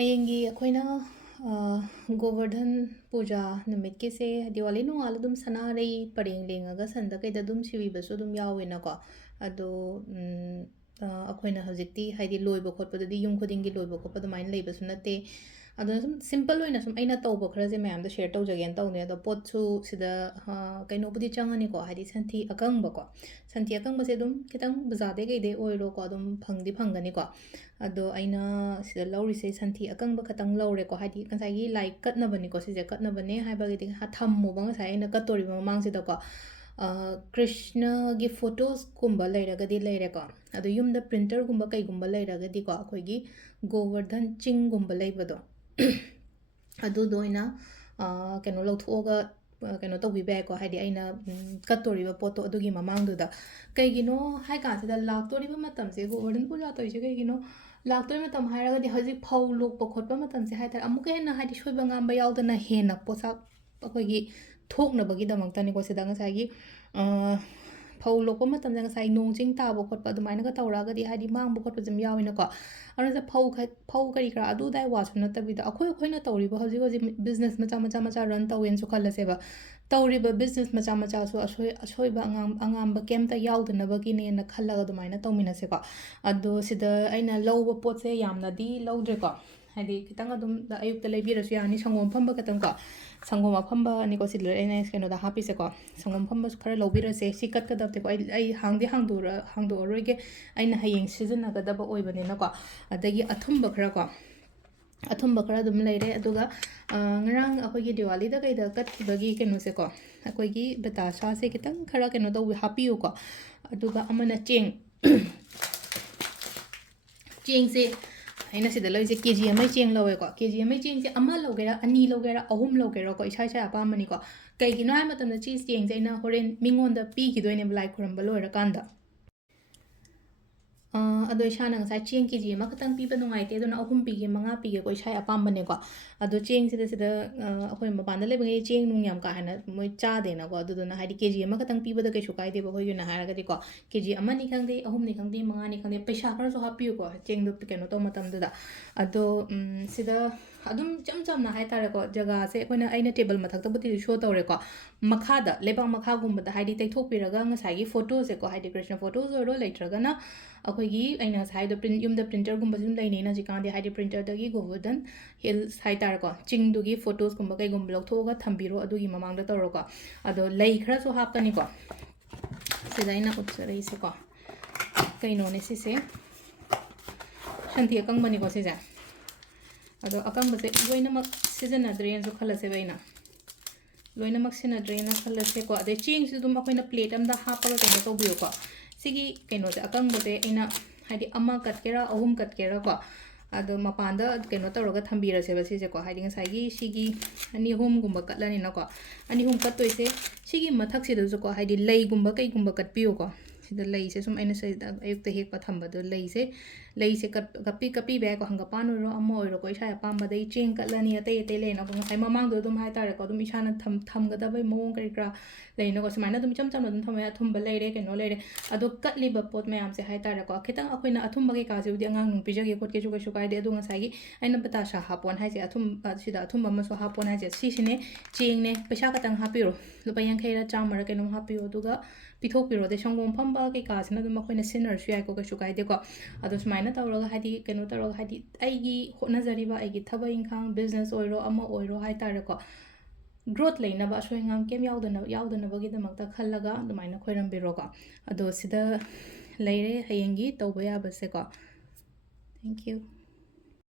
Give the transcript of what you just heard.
ꯍꯌꯦꯡꯒꯤ ꯑꯩꯈꯣꯏꯅ ꯒꯣꯕꯔꯙꯟ ꯄꯨꯖꯥ ꯅꯨꯃꯤꯠꯀꯤꯁꯦ ꯗꯤꯋꯥꯂꯤ ꯅꯣꯡꯉꯥꯜꯂ ꯑꯗꯨꯝ ꯁꯅꯥꯔꯩ ꯄꯔꯦꯡ ꯂꯦꯡꯉꯒ ꯁꯟꯗ ꯀꯩꯗ ꯑꯗꯨꯝ ꯁꯤꯕꯤꯕꯁꯨ ꯑꯗꯨꯝ ꯌꯥꯎꯋꯦꯅꯀꯣ ꯑꯗꯣ ꯑꯩꯈꯣꯏꯅ ꯍꯧꯖꯤꯛꯇꯤ ꯍꯥꯏꯗꯤ ꯂꯣꯏꯕ ꯈꯣꯠꯄꯗꯗꯤ ꯌꯨꯝ ꯈꯨꯗꯤꯡꯒꯤ ꯂꯣꯏꯕ ꯈꯣꯠꯄ ꯑꯗꯨꯃꯥꯏꯅ ꯂꯩꯕꯁꯨ ꯅꯠꯇꯦ ꯑꯗꯨꯅ ꯁꯨꯝ ꯁꯤꯝꯄꯜ ꯑꯣꯏꯅ ꯁꯨꯝ ꯑꯩꯅ ꯇꯧꯕ ꯈꯔꯁꯦ ꯃꯌꯥꯝꯗ ꯁꯦꯌꯔ ꯇꯧꯖꯒꯦꯅ ꯇꯧꯅꯦ ꯑꯗꯣ ꯄꯣꯠꯁꯨ ꯁꯤꯗ ꯀꯩꯅꯣꯕꯨꯗꯤ ꯆꯪꯉꯅꯤꯀꯣ ꯍꯥꯏꯗꯤ ꯁꯟꯊꯤ ꯑꯀꯪꯕꯀꯣ ꯁꯟꯊꯤ ꯑꯀꯪꯕꯁꯦ ꯑꯗꯨꯝ ꯈꯤꯇꯪ ꯕꯖꯥꯔꯗꯩ ꯀꯩꯗꯩ ꯑꯣꯏꯔꯣꯀꯣ ꯑꯗꯨꯝ ꯐꯪꯗꯤ ꯐꯪꯒꯅꯤꯀꯣ ꯑꯗꯣ ꯑꯩꯅ ꯁꯤꯗ ꯂꯧꯔꯤꯁꯦ ꯁꯟꯊꯤ ꯑꯀꯪꯕ ꯈꯇꯪ ꯂꯧꯔꯦꯀꯣ ꯍꯥꯏꯗꯤ ꯉꯁꯥꯏꯒꯤ ꯂꯥꯏ ꯀꯠꯅꯕꯅꯤꯀꯣ ꯁꯤꯁꯦ ꯀꯠꯅꯕꯅꯦ ꯍꯥꯏꯕꯒꯤꯗꯤ ꯊꯝꯃꯨꯕ ꯉꯁꯥꯏ ꯑꯩꯅ ꯀꯠꯇꯣꯔꯤꯕ ꯃꯃꯥꯡꯁꯤꯗꯀꯣ ꯀ꯭ꯔꯤꯁꯅꯒꯤ ꯐꯣꯇꯣꯁꯀꯨꯝꯕ ꯂꯩꯔꯒꯗꯤ ꯂꯩꯔꯦꯀꯣ ꯑꯗꯣ ꯌꯨꯝꯗ ꯄ꯭ꯔꯤꯟꯇꯔꯒꯨꯝꯕ ꯀꯩꯒꯨꯝꯕ ꯂꯩꯔꯒꯗꯤꯀꯣ ꯑꯩꯈꯣꯏꯒꯤ ꯒꯣꯕꯔꯙꯟ ꯆꯤꯡꯒꯨꯝꯕ ꯂꯩꯕꯗꯣ ꯑꯗꯨꯗꯣ ꯑꯣꯏꯅ ꯀꯩꯅꯣ ꯂꯧꯊꯣꯛꯑꯒ ꯀꯩꯅꯣ ꯇꯧꯕꯤꯕ ꯌꯥꯏꯀꯣ ꯍꯥꯏꯗꯤ ꯑꯩꯅ ꯀꯠꯇꯣꯔꯤꯕ ꯄꯣꯠꯇꯣ ꯑꯗꯨꯒꯤ ꯃꯃꯥꯡꯗꯨꯗ ꯀꯩꯒꯤꯅꯣ ꯍꯥꯏ ꯀꯥꯟꯁꯤꯗ ꯂꯥꯛꯇꯣꯔꯤꯕ ꯃꯇꯝꯁꯦ ꯒꯣꯕꯔꯙꯟ ꯄꯨꯖꯥ ꯇꯧꯔꯤꯁꯦ ꯀꯩꯒꯤꯅꯣ ꯂꯥꯛꯇꯣꯔꯤꯕ ꯃꯇꯝ ꯍꯥꯏꯔꯒꯗꯤ ꯍꯧꯖꯤꯛ ꯐꯧ ꯂꯣꯛꯄ ꯈꯣꯠꯄ ꯃꯇꯝꯁꯦ ꯍꯥꯏꯇꯥꯔꯦ ꯑꯃꯨꯛꯀ ꯍꯦꯟꯅ ꯍꯥꯏꯗꯤ ꯁꯣꯏꯕ ꯉꯥꯝꯕ ꯌꯥꯎꯗꯅ ꯍꯦꯟꯅ ꯄꯣꯠꯁꯛ ꯑꯩꯈꯣꯏꯒꯤ ꯊꯣꯛꯅꯕꯒꯤꯗꯃꯛꯇꯅꯤꯀꯣ ꯁꯤꯗ ꯉꯁꯥꯏꯒꯤ ꯐꯧ ꯂꯣꯛꯄ ꯃꯇꯝꯗ ꯉꯁꯥꯏ ꯅꯣꯡ ꯆꯤꯡ ꯇꯥꯕ ꯈꯣꯠꯄ ꯑꯗꯨꯃꯥꯏꯅꯒ ꯇꯧꯔꯛꯑꯒꯗꯤ ꯍꯥꯏꯗꯤ ꯃꯥꯡꯕ ꯈꯣꯠꯄꯁꯨ ꯑꯗꯨꯝ ꯌꯥꯎꯋꯤꯅꯀꯣ ꯑꯗꯨꯅ ꯐꯧ ꯀꯔꯤ ꯀꯔꯥ ꯑꯗꯨꯗꯥꯏ ꯋꯥꯁꯨ ꯅꯠꯇꯕꯤꯗ ꯑꯩꯈꯣꯏꯅ ꯇꯧꯔꯤꯕ ꯍꯧꯖꯤꯛ ꯕꯤꯖꯅꯦꯁ ꯃꯆꯥ ꯔꯟ ꯇꯧꯋꯦꯅꯁꯨ ꯈꯜꯂꯁꯦꯕ ꯇꯧꯔꯤꯕ ꯕꯤꯖꯅꯦꯁ ꯃꯆꯥꯁꯨ ꯑꯁꯣꯏꯕ ꯑꯉꯥꯝꯕ ꯀꯩꯝꯇ ꯌꯥꯎꯗꯅꯕꯒꯤꯅꯦꯅ ꯈꯜꯂꯒ ꯑꯗꯨꯃꯥꯏꯅ ꯇꯧꯃꯤꯟꯅꯁꯦꯀꯣ ꯑꯗꯣ ꯁꯤꯗ ꯑꯩꯅ ꯂꯧꯕ ꯄꯣꯠꯁꯦ ꯌꯥꯝꯅꯗꯤ ꯂꯧꯗ꯭ꯔꯦꯀꯣ ꯍꯥꯏꯗꯤ ꯈꯤꯇꯪ ꯑꯗꯨꯝ ꯑꯌꯨꯛꯇ ꯂꯩꯕꯤꯔꯁꯨ ꯌꯥꯅꯤ ꯁꯪꯒꯣꯝ ꯑꯐꯝꯕ ꯈꯇꯪꯀꯣ ꯁꯪꯒꯣꯝ ꯑꯐꯝꯕꯅꯤꯀꯣ ꯁꯤꯗ ꯑꯩꯅ ꯀꯩꯅꯣꯗ ꯍꯥꯞꯄꯤꯁꯦꯀꯣ ꯁꯪꯒꯣꯝ ꯑꯐꯝꯕꯁꯨ ꯈꯔ ꯂꯧꯕꯤꯔꯁꯦ ꯁꯤ ꯀꯠꯀꯗꯕꯅꯦꯀꯣ ꯑꯩ ꯍꯥꯡꯗꯣꯛꯑꯔꯣꯏꯒꯦ ꯑꯩꯅ ꯍꯌꯦꯡ ꯁꯤꯖꯤꯟꯅꯒꯗꯕ ꯑꯣꯏꯕꯅꯤꯅꯀꯣ ꯑꯗꯒꯤ ꯑꯊꯨꯝꯕ ꯈꯔꯀꯣ ꯑꯊꯨꯝꯕ ꯈꯔ ꯑꯗꯨꯝ ꯂꯩꯔꯦ ꯑꯗꯨꯒ ꯉꯔꯥꯡ ꯑꯩꯈꯣꯏꯒꯤ ꯗꯤꯋꯥꯂꯤꯗ ꯀꯩꯗ ꯀꯠꯈꯤꯕꯒꯤ ꯀꯩꯅꯣꯁꯦꯀꯣ ꯑꯩꯈꯣꯏꯒꯤ ꯕꯇꯥꯁꯥꯁꯦ ꯈꯤꯇꯪ ꯈꯔ ꯀꯩꯅꯣ ꯍꯥꯞꯄꯤꯌꯨꯀꯣ ꯑꯗꯨꯒ ꯑꯃꯅ ꯆꯦꯡꯁꯦ ꯑꯩꯅ ꯁꯤꯗ ꯂꯧꯔꯤꯁꯦ ꯀꯦꯖꯤ ꯑꯃꯒꯤ ꯆꯦꯡ ꯂꯧꯋꯦꯀꯣ ꯀꯦꯖꯤ ꯑꯃꯒꯤ ꯆꯦꯡꯁꯦ ꯑꯃ ꯂꯧꯒꯦꯔꯥ ꯑꯅꯤ ꯂꯧꯒꯦꯔꯥ ꯑꯍꯨꯝ ꯂꯧꯒꯦꯔꯥꯀꯣ ꯏꯁꯥ ꯑꯄꯥꯝꯕꯅꯤꯀꯣ ꯀꯩꯒꯤꯅꯣ ꯍꯥꯏꯕ ꯃꯇꯝꯗ ꯆꯦꯡꯁꯦ ꯑꯩꯅ ꯍꯣꯔꯦꯟ ꯃꯤꯉꯣꯟꯗ ꯄꯤꯈꯤꯗꯣꯏꯅꯦꯕ ꯂꯥꯏ ꯈꯨꯔꯝꯕ ꯂꯣꯏꯔꯀꯥꯟꯗ ꯑꯗꯣ ꯏꯁꯥꯅ ꯉꯁꯥꯏ ꯆꯦꯡ ꯀꯦꯖꯤ ꯑꯃꯈꯛꯇꯪ ꯄꯤꯕ ꯅꯨꯡꯉꯥꯏꯇꯦ ꯑꯗꯨꯅ 3 ꯄꯤꯒꯦ 5 ꯄꯤꯒꯦꯀꯣ ꯏꯁꯥꯒꯤ ꯑꯄꯥꯝꯕꯅꯦꯀꯣ ꯑꯗꯣ ꯆꯦꯡꯁꯤꯗ ꯑꯩꯈꯣꯏ ꯃꯄꯥꯟꯗ ꯂꯩꯕꯉꯩ ꯆꯦꯡ ꯅꯨꯡ ꯌꯥꯝ ꯀꯥ ꯍꯦꯟꯅ ꯃꯣꯏ ꯆꯥꯗꯦꯅꯀꯣ ꯑꯗꯨꯗꯨꯅ ꯍꯥꯏꯗꯤ ꯀꯦꯖꯤ ꯑꯃꯈꯛꯇꯪ ꯄꯤꯕꯗ ꯀꯩꯁꯨ ꯀꯥꯏꯗꯦꯕ ꯑꯩꯈꯣꯏꯒꯤ ꯑꯣꯏꯅ ꯍꯥꯏꯔꯒꯗꯤꯀꯣ ꯀꯦꯖꯤ 1ꯅꯤ ꯈꯪꯗꯦ 3ꯅꯤ ꯈꯪꯗꯦ 5ꯅꯤ ꯈꯪꯗꯦ ꯄꯩꯁꯥ ꯈꯔꯁꯨ ꯍꯥꯞꯄꯤꯌꯨꯀꯣ ꯆꯦꯡꯗꯣ ꯀꯩꯅꯣ ꯇꯧꯕ ꯃꯇꯝꯗꯨꯗ ꯑꯗꯣ ꯁꯤꯗ ꯑꯗꯨꯝ ꯏꯆꯝ ꯆꯝꯅ ꯍꯥꯏꯇꯥꯔꯦꯀꯣ ꯖꯒꯥꯁꯦ ꯑꯩꯅ ꯇꯦꯕꯜ ꯃꯊꯛꯇꯕꯨꯗꯤ ꯁꯣ ꯇꯧꯔꯦꯀꯣ ꯃꯈꯥꯗ ꯂꯩꯕꯥꯛ ꯃꯈꯥꯒꯨꯝꯕꯗ ꯍꯥꯏꯗꯤ ꯇꯩꯊꯣꯛꯄꯤꯔꯒ ꯉꯁꯥꯏꯒꯤ ꯐꯣꯇꯣꯁꯦꯀꯣ ꯍꯥꯏꯗꯤ ꯀ꯭ꯔꯤꯁꯅ ꯐꯣꯇꯣꯁ ꯑꯣꯏꯔꯣ ꯂꯩꯇ꯭ꯔꯒꯅ ꯑꯩꯈꯣꯏꯒꯤ ꯑꯩꯅ ꯉꯁꯥꯏꯗꯣ ꯌꯨꯝꯗ ꯄ꯭ꯔꯤꯟꯇꯔꯒꯨꯝꯕꯁꯨ ꯑꯗꯨꯝ ꯂꯩꯅꯩꯅ ꯍꯧꯖꯤꯛꯀꯥꯟꯗꯤ ꯍꯥꯏꯗꯤ ꯄ꯭ꯔꯤꯟꯇꯔꯗꯒꯤ ꯒꯣꯕꯔꯙꯟ ꯍꯤꯜꯁ ꯍꯥꯏꯇꯥꯔꯦꯀꯣ ꯆꯤꯡꯗꯨꯒꯤ ꯐꯣꯇꯣꯁꯀꯨꯝꯕ ꯀꯩꯒꯨꯝꯕ ꯂꯧꯊꯣꯛꯑꯒ ꯊꯝꯕꯤꯔꯣ ꯑꯗꯨꯒꯤ ꯃꯃꯥꯡꯗ ꯇꯧꯔꯣꯀꯣ ꯑꯗꯣ ꯂꯩ ꯈꯔꯁꯨ ꯍꯥꯞꯀꯅꯤꯀꯣ ꯁꯤꯗ ꯑꯩꯅ ꯎꯠꯆꯔꯛꯏꯁꯦꯀꯣ ꯀꯩꯅꯣꯅꯦ ꯁꯤꯁꯦ ꯁꯟꯊꯤ ꯑꯀꯪꯕꯅꯤꯀꯣ ꯁꯤꯁꯦ ꯑꯗꯣ ꯑꯀꯪꯕꯁꯦ ꯂꯣꯏꯅꯃꯛ ꯁꯤꯖꯤꯟꯅꯗ꯭ꯔꯦꯅꯁꯨ ꯈꯜꯂꯁꯦꯕ ꯑꯩꯅ ꯂꯣꯏꯅꯃꯛ ꯁꯤꯖꯤꯟꯅꯗ꯭ꯔꯦꯅ ꯈꯜꯂꯁꯦꯀꯣ ꯑꯗꯩ ꯆꯦꯡꯁꯨ ꯑꯗꯨꯝ ꯑꯩꯈꯣꯏꯅ ꯄ꯭ꯂꯦꯠ ꯑꯃꯗ ꯍꯥꯞꯄꯒ ꯀꯩꯅꯣ ꯇꯧꯕꯤꯌꯨꯀꯣ ꯁꯤꯒꯤ ꯀꯩꯅꯣꯁꯦ ꯑꯀꯪꯕꯁꯦ ꯑꯩꯅ ꯍꯥꯏꯗꯤ 1 ꯀꯠꯀꯦꯔꯥ 3 ꯀꯠꯀꯦꯔꯥꯀꯣ ꯑꯗꯣ ꯃꯄꯥꯟꯗ ꯀꯩꯅꯣ ꯇꯧꯔꯒ ꯊꯝꯕꯤꯔꯁꯦꯕ ꯁꯤꯁꯦꯀꯣ ꯍꯥꯏꯗꯤ ꯉꯁꯥꯏꯒꯤ ꯁꯤꯒꯤ 2 3ꯒꯨꯝꯕ ꯀꯠꯂꯅꯤꯅꯀꯣ 2 3 ꯀꯠꯇꯣꯏꯁꯦ ꯁꯤꯒꯤ ꯃꯊꯛꯁꯤꯗꯁꯨꯀꯣ ꯍꯥꯏꯗꯤ ꯂꯩꯒꯨꯝꯕ ꯀꯩꯒꯨꯝꯕ ꯀꯠꯄꯤꯌꯨꯀꯣ ꯁꯤꯗ ꯂꯩꯁꯦ ꯁꯨꯝ ꯑꯩꯅ ꯁꯤꯗ ꯑꯌꯨꯛꯇ ꯍꯦꯛꯄ ꯊꯝꯕꯗꯣ ꯂꯩꯁꯦ ꯀꯠꯄꯤꯕ ꯌꯥꯏꯀꯣ ꯍꯪꯒꯄꯥꯟ ꯑꯣꯏꯔꯣ ꯑꯃ ꯑꯣꯏꯔꯣꯀꯣ ꯏꯁꯥ ꯑꯄꯥꯝꯕꯗꯩ ꯆꯦꯡ ꯀꯠꯂꯅꯤ ꯑꯇꯩ ꯂꯩꯅꯀꯣ ꯉꯁꯥꯏ ꯃꯃꯥꯡꯗꯣ ꯑꯗꯨꯝ ꯍꯥꯏꯇꯥꯔꯦꯀꯣ ꯑꯗꯨꯝ ꯏꯁꯥꯅ ꯊꯝꯒꯗꯕꯩ ꯃꯑꯣꯡ ꯀꯔꯤ ꯀꯔꯥ ꯂꯩꯅꯀꯣ ꯁꯨꯃꯥꯏꯅ ꯑꯗꯨꯝ ꯏꯆꯝ ꯆꯝꯅ ꯑꯗꯨꯝ ꯊꯝꯕ ꯌꯥꯏ ꯑꯊꯨꯝꯕ ꯂꯩꯔꯦ ꯀꯩꯅꯣ ꯂꯩꯔꯦ ꯑꯗꯣ ꯀꯠꯂꯤꯕ ꯄꯣꯠ ꯃꯌꯥꯝꯁꯦ ꯍꯥꯏꯇꯥꯔꯦꯀꯣ ꯈꯤꯇꯪ ꯑꯩꯈꯣꯏꯅ ꯑꯊꯨꯝꯕ ꯀꯩꯀꯥꯁꯤꯕꯨꯗꯤ ꯑꯉꯥꯡ ꯅꯨꯡ ꯄꯤꯖꯒꯦ ꯈꯣꯠꯀꯦꯁꯨ ꯀꯩꯁꯨ ꯀꯥꯏꯗꯦ ꯑꯗꯣ ꯉꯁꯥꯏꯒꯤ ꯑꯩꯅ ꯕꯇꯥꯁꯥ ꯍꯥꯞꯄꯣꯟ ꯍꯥꯏꯁꯦ ꯁꯤꯗ ꯑꯊꯨꯝꯕ ꯑꯃꯁꯨ ꯍꯥꯞꯄꯣꯟ ꯍꯥꯏꯁꯦ ꯁꯤꯁꯤꯅꯦ ꯆꯦꯡꯅꯦ ꯄꯩꯁꯥ ꯈꯛꯇꯪ ꯍꯥꯞꯄꯤꯔꯣ ꯂꯨꯄꯥ 50ꯔ 100ꯔ ꯀꯩꯅꯣꯝ ꯍꯥꯞꯄꯤꯌꯣ ꯑꯗꯨꯒ ꯄꯤꯊꯣꯛꯄꯤꯔꯣ ꯑꯗꯩ ꯁꯪꯒꯣꯝ ꯐꯝꯕ ꯀꯩꯀꯥꯁꯤꯅ ꯑꯗꯨꯝ ꯑꯩꯈꯣꯏꯅ ꯁꯤꯖꯤꯟꯅꯔꯁꯨ ꯌꯥꯏꯀꯣ ꯀꯩꯁꯨ ꯀꯥꯏꯗꯦꯀꯣ ꯑꯗꯣ ꯁꯨꯃꯥꯏꯅ ꯇꯧꯔꯒ ꯍꯥꯏꯗꯤ ꯀꯩꯅꯣ ꯇꯧꯔꯒ ꯍꯥꯏꯗꯤ ꯑꯩꯒꯤ ꯍꯣꯠꯅꯖꯔꯤꯕ ꯑꯩꯒꯤ ꯊꯕꯛ ꯏꯪꯈꯥꯡ ꯕꯤꯖꯅꯦꯁ ꯑꯣꯏꯔꯣ ꯑꯃ ꯑꯣꯏꯔꯣ ꯍꯥꯏꯇꯥꯔꯦꯀꯣ ꯒ꯭ꯔꯣꯠ ꯂꯩꯅꯕ ꯑꯁꯣꯏ ꯑꯉꯥꯝ ꯀꯩꯝ ꯌꯥꯎꯗꯅꯕꯒꯤꯗꯃꯛꯇ ꯈꯜꯂꯒ ꯑꯗꯨꯃꯥꯏꯅ ꯈꯣꯏꯔꯝꯕꯤꯔꯣꯀꯣ ꯑꯗꯣ ꯁꯤꯗ ꯂꯩꯔꯦ ꯍꯌꯦꯡꯒꯤ ꯇꯧꯕ ꯌꯥꯕꯁꯦꯀꯣ ꯊꯦꯡꯛ ꯌꯨ